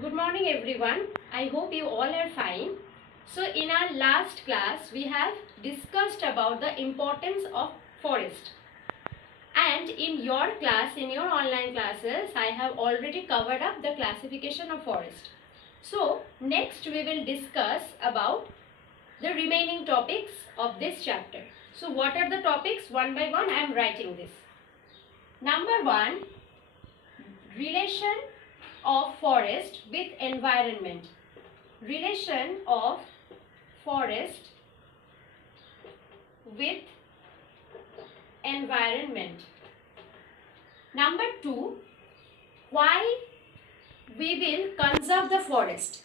Good morning everyone. I hope you all are fine. So in our last class we have discussed about the importance of forest. And in your class, in your online classes, I have already covered up the classification of forest. So next we will discuss about the remaining topics of this chapter. So what are the topics? One by one I am writing this. Number 1, relation of forest with environment. Relation of forest with environment. Number 2, why we will conserve the forest.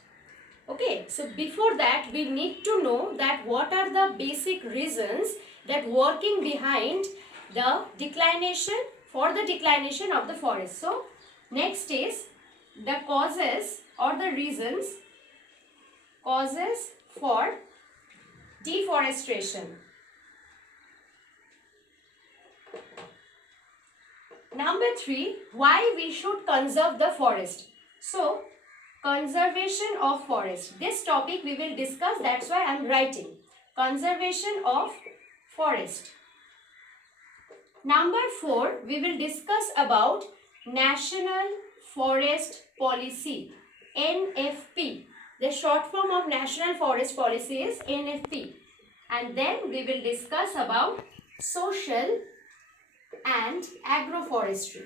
Okay, so before that we need to know that what are the basic reasons that working behind the declination of the forest. So next is the causes or the reasons, causes for deforestation. Number 3, why we should conserve the forest. So conservation of forest, this topic we will discuss, that's why I am writing conservation of forest. Number 4, we will discuss about National Forest Policy, NFP. The short form of National Forest Policy is NFP. And then we will discuss about social and agroforestry.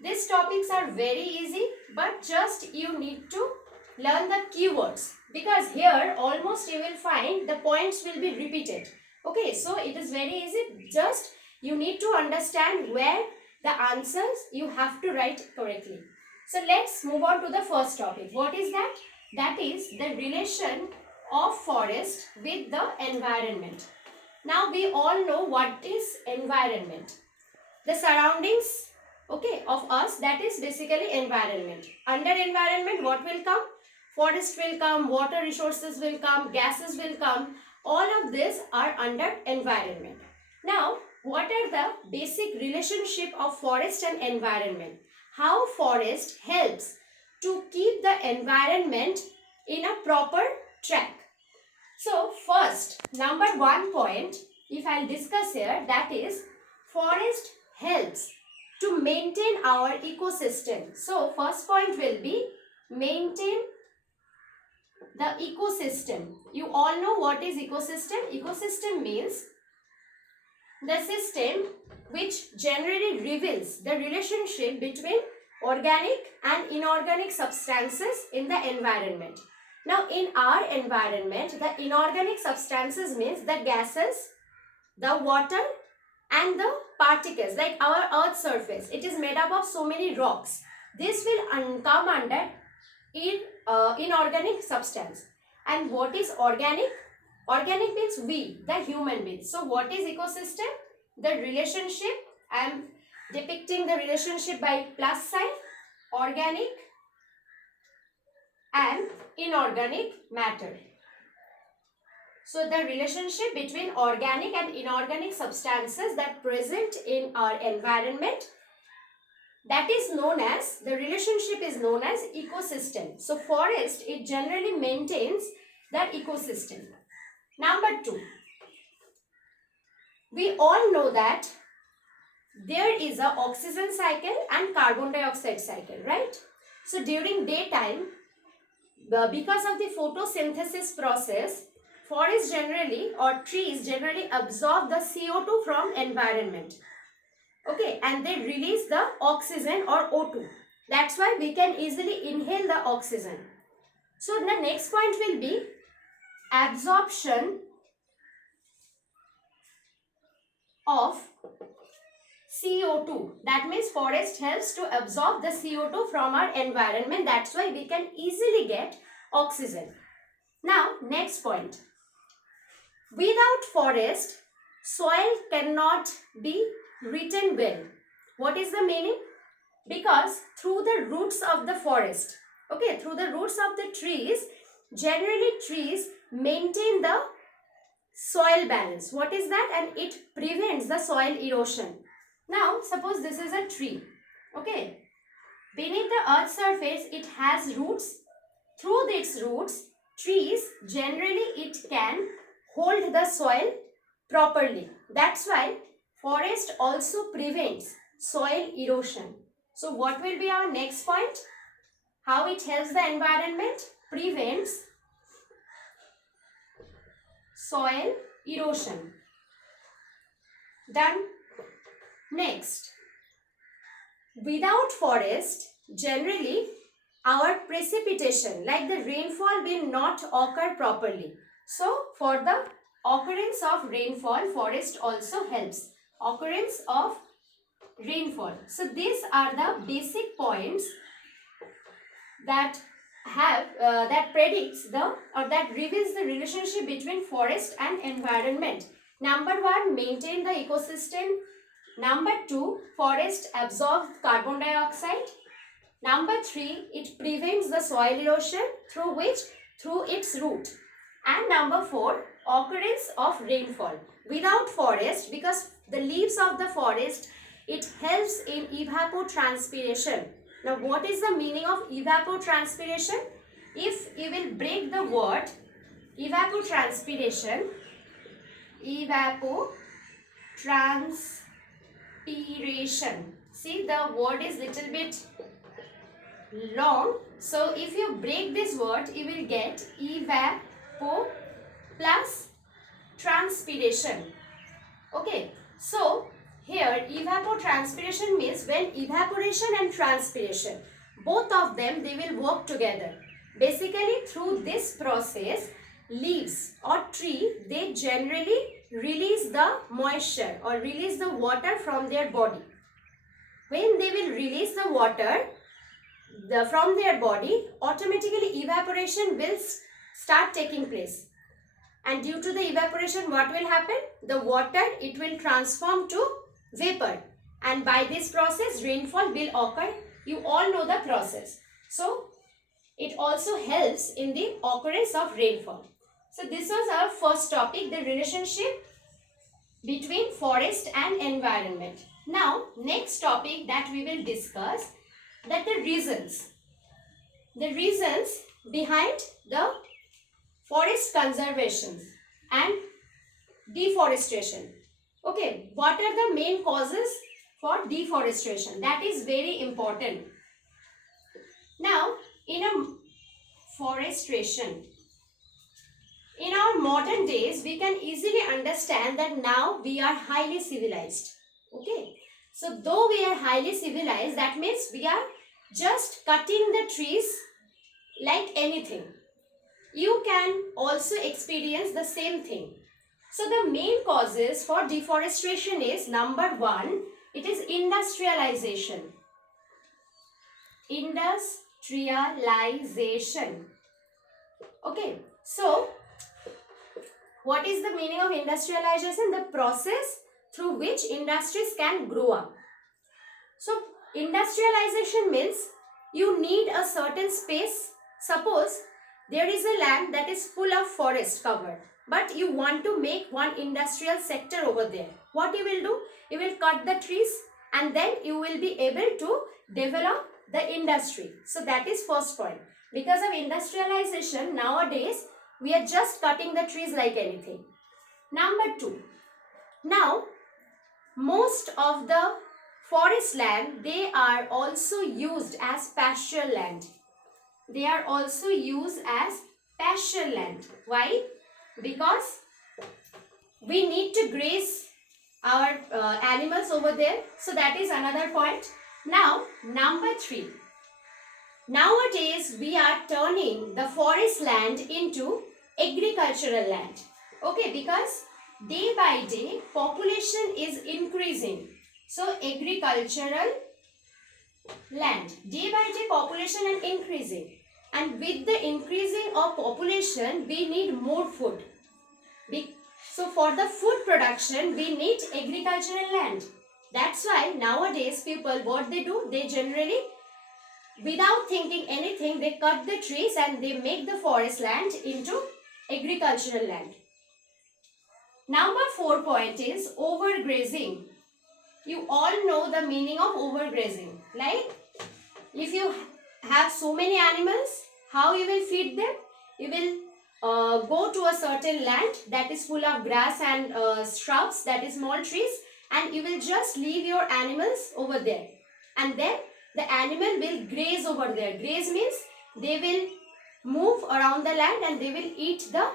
These topics are very easy, but just you need to learn the keywords, because here almost you will find the points will be repeated. Okay, so it is very easy, just you need to understand where the answers you have to write correctly. So let's move on to the first topic. What is that? That is the relation of forest with the environment. Now we all know what is environment. The surroundings, okay, of us, that is basically environment. Under environment, what will come? Forest will come, water resources will come, gases will come. All of these are under environment. Now, what are the basic relationship of forest and environment? How forest helps to keep the environment in a proper track. So, first, number 1 point, if I'll discuss here, that is forest helps to maintain our ecosystem. So, first point will be maintain the ecosystem. You all know what is ecosystem? Ecosystem means the system which generally reveals the relationship between organic and inorganic substances in the environment. Now, in our environment, the inorganic substances means the gases, the water, and the particles, like our earth surface. It is made up of so many rocks. This will come under inorganic substance. And what is organic? Organic means we, the human beings. So what is ecosystem? The relationship, I am depicting the relationship by plus sign, organic and inorganic matter. So the relationship between organic and inorganic substances that present in our environment, that is known as, the relationship is known as ecosystem. So forest, it generally maintains the ecosystem. Number 2, we all know that there is a oxygen cycle and carbon dioxide cycle, right? So during daytime, because of the photosynthesis process, forests generally or trees generally absorb the CO2 from environment. Okay, and they release the oxygen or O2. That's why we can easily inhale the oxygen. So the next point will be absorption of CO2. That means forest helps to absorb the CO2 from our environment. That's why we can easily get oxygen. Now, next point. Without forest, soil cannot be retained well. What is the meaning? Because through the roots of the forest, okay, through the roots of the trees, generally trees maintain the soil balance. What is that? And it prevents the soil erosion. Now, suppose this is a tree, okay. Beneath the earth's surface, it has roots. Through its roots, trees, generally it can hold the soil properly. That's why forest also prevents soil erosion. So what will be our next point? How it helps the environment? Prevents soil erosion. Done. Next, without forest, generally our precipitation like the rainfall will not occur properly. So for the occurrence of rainfall, forest also helps. Occurrence of rainfall. So these are the basic points that that predicts the or that reveals the relationship between forest and environment. Number 1, maintain the ecosystem. Number 2, forest absorbs carbon dioxide. Number 3, it prevents the soil erosion through its root. And number 4, occurrence of rainfall. Without forest, because the leaves of the forest, it helps in evapotranspiration. Now what is the meaning of evapotranspiration? If you will break the word evapotranspiration, evapotranspiration. See, the word is little bit long. So if you break this word, you will get evapo plus transpiration. Okay. So here evapotranspiration means when evaporation and transpiration, both of them, they will work together. Basically through this process, leaves or tree, they generally release the moisture or release the water from their body. When they will release the water from their body, automatically evaporation will start taking place. And due to the evaporation, what will happen? The water, it will transform to vapor. And by this process, rainfall will occur. You all know the process. So, it also helps in the occurrence of rainfall. So, this was our first topic, the relationship between forest and environment. Now, next topic that we will discuss, that the reasons behind the forest conservation and deforestation. Okay, what are the main causes for deforestation? That is very important. Now, in a forestation, in our modern days, we can easily understand that now we are highly civilized. Okay, so though we are highly civilized, that means we are just cutting the trees like anything. You can also experience the same thing. So the main causes for deforestation is, number 1, it is industrialization. Industrialization. Okay, so what is the meaning of industrialization? The process through which industries can grow up. So industrialization means you need a certain space. Suppose there is a land that is full of forest cover, but you want to make one industrial sector over there. What you will do? You will cut the trees and then you will be able to develop the industry. So that is first point. Because of industrialization, nowadays we are just cutting the trees like anything. Number 2. Now, most of the forest land, they are also used as pasture land. They are also used as pasture land. Why? Because we need to graze our animals over there. So that is another point. Now, number 3. Nowadays, we are turning the forest land into agricultural land. Okay, because day by day, population is increasing. So, agricultural land. Day by day, population is increasing. And with the increasing of population, we need more food. So, for the food production, we need agricultural land. That's why nowadays, people, what they do? They generally, without thinking anything, they cut the trees and they make the forest land into agricultural land. Number 4 point is overgrazing. You all know the meaning of overgrazing. Like If you have so many animals, how you will feed them? You will go to a certain land that is full of grass and shrubs, that is small trees, and you will just leave your animals over there, and then the animal will graze over there. Graze means they will move around the land and they will eat the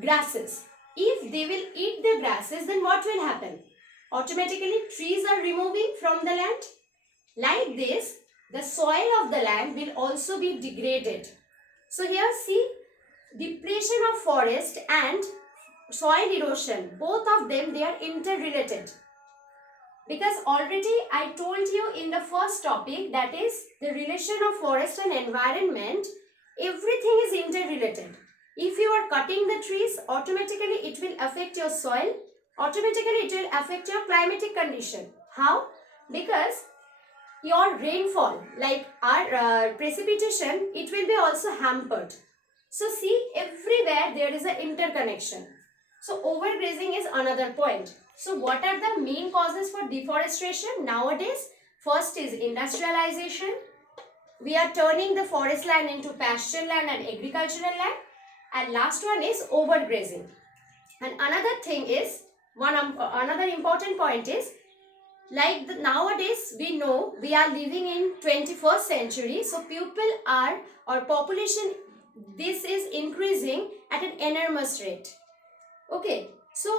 grasses. If they will eat the grasses, then what will happen? Automatically trees are removing from the land. Like this, the soil of the land will also be degraded. So here see, depletion of forest and soil erosion, both of them, they are interrelated. Because already I told you in the first topic, that is the relation of forest and environment, everything is interrelated. If you are cutting the trees, automatically it will affect your soil, automatically it will affect your climatic condition. How? Because your rainfall, like our precipitation, it will be also hampered. So see, everywhere there is an interconnection. So overgrazing is another point. So what are the main causes for deforestation nowadays? First is industrialization. We are turning the forest land into pasture land and agricultural land. And last one is overgrazing. And another thing is, another important point is, like nowadays we know we are living in 21st century, so people are, or population, this is increasing at an enormous rate. Okay, so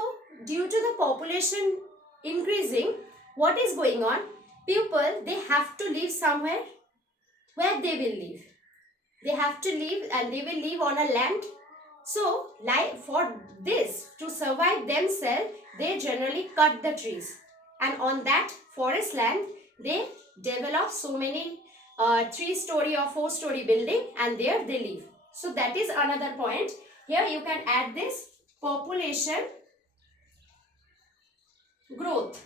due to the population increasing, what is going on? People, they have to live somewhere. Where they will live? They have to live, and they will live on a land. So like for this, to survive themselves, they generally cut the trees, and on that forest land they develop so many 3-story or 4-story building, and there they live. So that is another point. Here you can add this population growth.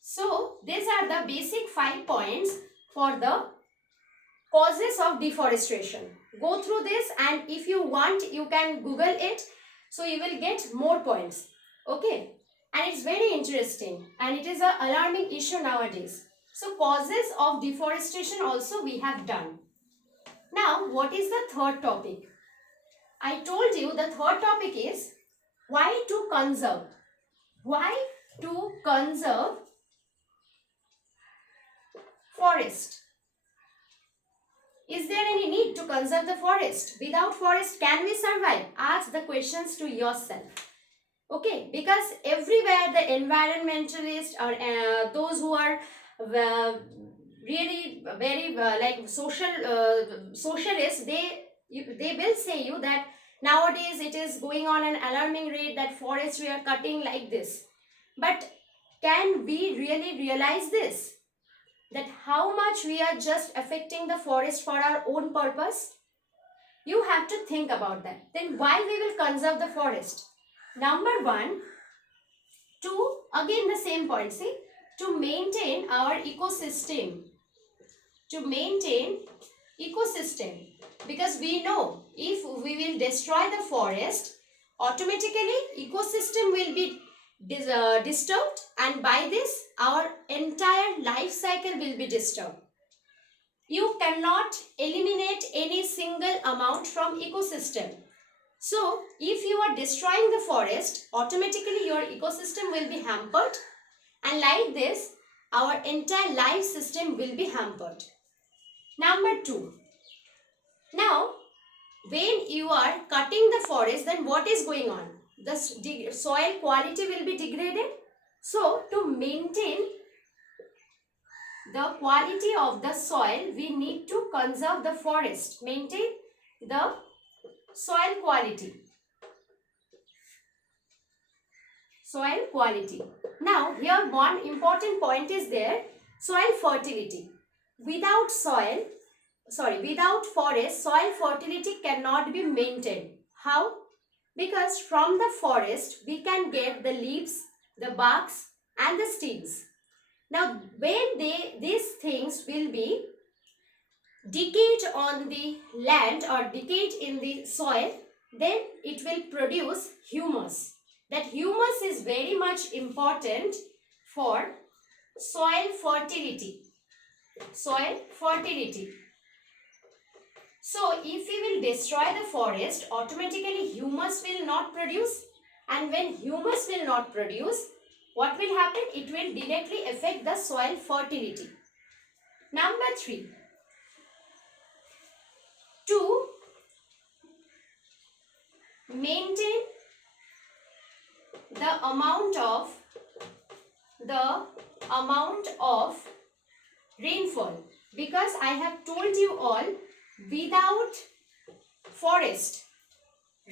So these are the basic 5 points for the causes of deforestation. Go through this, and if you want you can Google it, so you will get more points. Okay, and it's very interesting, and it is an alarming issue nowadays. So causes of deforestation also we have done. Now what is the third topic? I told you the third topic is why to conserve. Why to conserve forest? Is there any need to conserve the forest? Without forest, can we survive? Ask the questions to yourself. Okay, because everywhere the environmentalists or those who are really very like socialists, they will say you that nowadays it is going on an alarming rate that forests we are cutting like this. But can we really realize this? That how much we are just affecting the forest for our own purpose? You have to think about that. Then why we will conserve the forest? Number one, to, again the same point, see, to maintain our ecosystem. To maintain ecosystem. Because we know if we will destroy the forest, automatically ecosystem will be disturbed, and by this our entire life cycle will be disturbed. You cannot eliminate any single amount from ecosystem. So if you are destroying the forest, automatically your ecosystem will be hampered, and like this our entire life system will be hampered. Number two, now when you are cutting the forest, then what is going on? The soil quality will be degraded. So to maintain the quality of the soil, we need to conserve the forest, maintain the soil quality. Soil quality. Now here one important point is there, soil fertility. Without forest, soil fertility cannot be maintained. How? Because from the forest we can get the leaves, the barks and the stems. Now when these things will be decayed on the land or decayed in the soil, then it will produce humus. That humus is very much important for soil fertility. soil fertility. So if we will destroy the forest, automatically humus will not produce, and when humus will not produce, what will happen? It will directly affect the soil fertility. Number 3, to maintain the amount of rainfall, because I have told you all, without forest,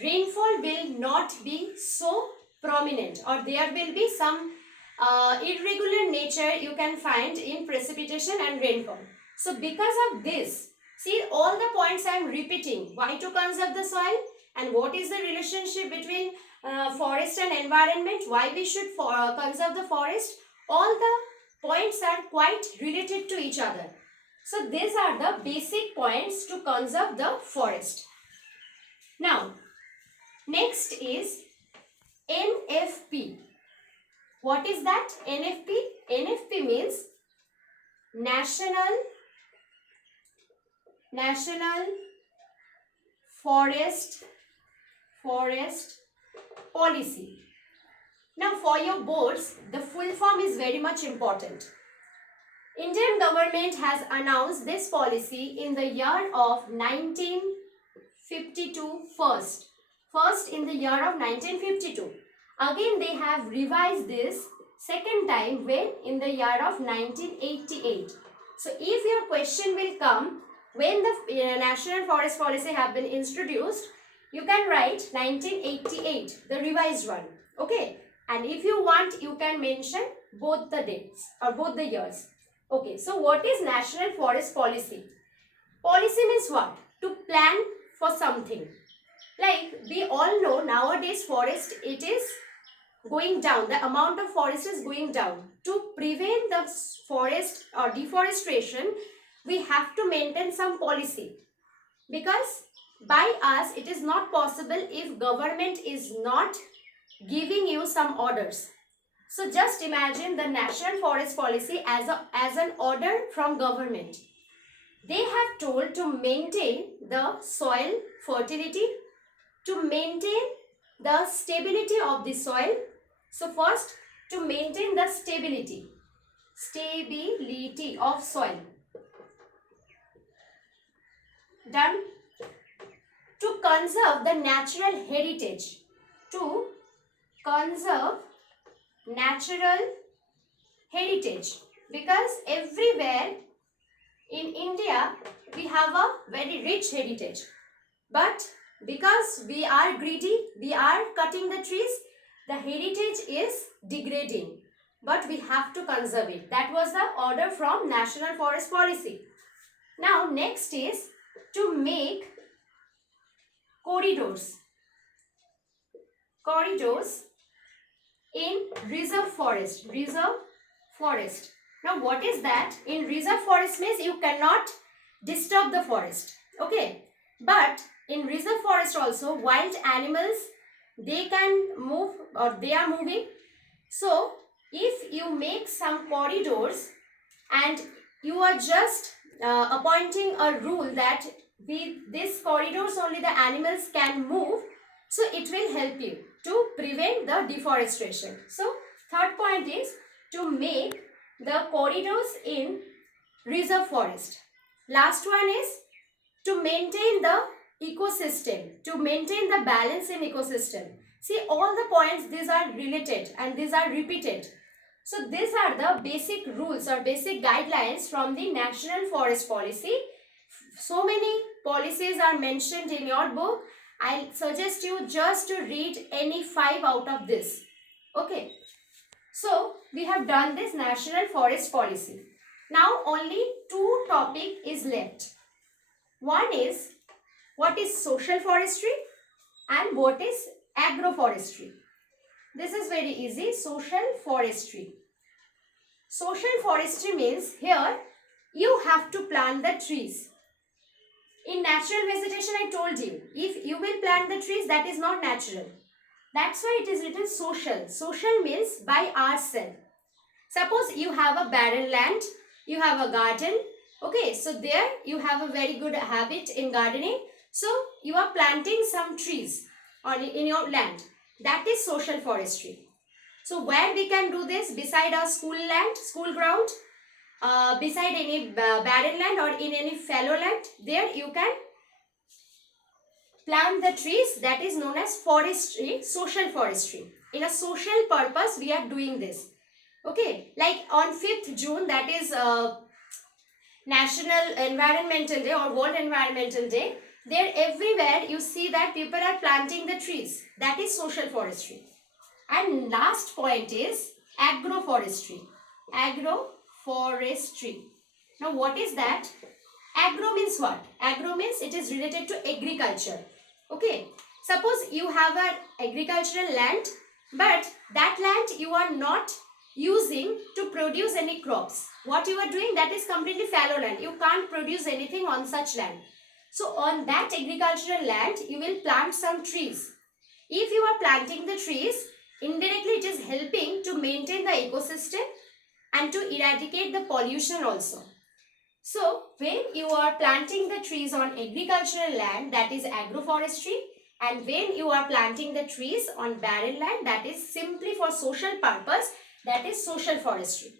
rainfall will not be so prominent, or there will be some irregular nature you can find in precipitation and rainfall. So because of this, see, all the points I am repeating: why to conserve the soil, and what is the relationship between forest and environment, why we should conserve the forest. All the points are quite related to each other. So these are the basic points to conserve the forest. Now, next is NFP. What is that? NFP? NFP means National Forest Policy. Now for your boards, the full form is very much important. Indian government has announced this policy in the year of 1952 first. First in the year of 1952. Again they have revised this second time when in the year of 1988. So if your question will come, when the National Forest Policy have been introduced, you can write 1988, the revised one. Okay. And if you want, you can mention both the dates or both the years. Okay. So what is National Forest Policy? Policy means what? To plan for something. Like we all know nowadays forest, it is going down. The amount of forest is going down. To prevent the forest or deforestation, we have to maintain some policy. Because by us, it is not possible if government is not giving you some orders. So just imagine the National Forest Policy as an order from government. They have told to maintain the soil fertility, to maintain the stability of the soil. So first, to maintain the stability of soil. Done. To conserve the natural heritage. To conserve natural heritage. Because everywhere in India, we have a very rich heritage. But because we are greedy, we are cutting the trees, the heritage is degrading. But we have to conserve it. That was the order from National Forest Policy. Now, next is to make corridors in reserve forest. Now what is that? In reserve forest means you cannot disturb the forest. Okay. But in reserve forest also, wild animals, they can move or they are moving. So if you make some corridors and you are just appointing a rule that with these corridors only the animals can move, so it will help you to prevent the deforestation. So third point is to make the corridors in reserve forest. Last one is to maintain the ecosystem, to maintain the balance in ecosystem. See, all the points, these are related and these are repeated. So these are the basic rules or basic guidelines from the National Forest Policy. So many policies are mentioned in your book. I suggest you just to read any 5 out of this. Okay. So we have done this National Forest Policy. Now only 2 topics is left. One is what is social forestry and what is agroforestry. This is very easy. Social forestry. Social forestry means here you have to plant the trees. In natural vegetation, I told you, if you will plant the trees, that is not natural. That's why it is written social. Social means by ourselves. Suppose you have a barren land, you have a garden, Okay, so there you have a very good habit in gardening. So you are planting some trees in your land. That is social forestry. So where we can do this? Beside our school land, school ground, beside any barren land or in any fallow land, there you can plant the trees. That is known as forestry, social forestry. In a social purpose, we are doing this. Okay, like on 5th June, that is National Environmental Day or World Environmental Day. There everywhere you see that people are planting the trees. That is social forestry. And last point is agroforestry. Agroforestry. Now what is that? Agro means what? Agro means it is related to agriculture. Okay. Suppose you have an agricultural land, but that land you are not using to produce any crops. What you are doing, that is completely fallow land. You can't produce anything on such land. So on that agricultural land, you will plant some trees. If you are planting the trees, indirectly it is helping to maintain the ecosystem and to eradicate the pollution also. So when you are planting the trees on agricultural land, that is agroforestry, and when you are planting the trees on barren land, that is simply for social purpose, that is social forestry.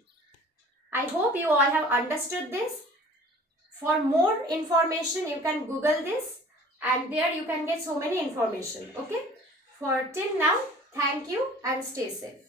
I hope you all have understood this. For more information, you can Google this and there you can get so many information. Okay. For till now, thank you and stay safe.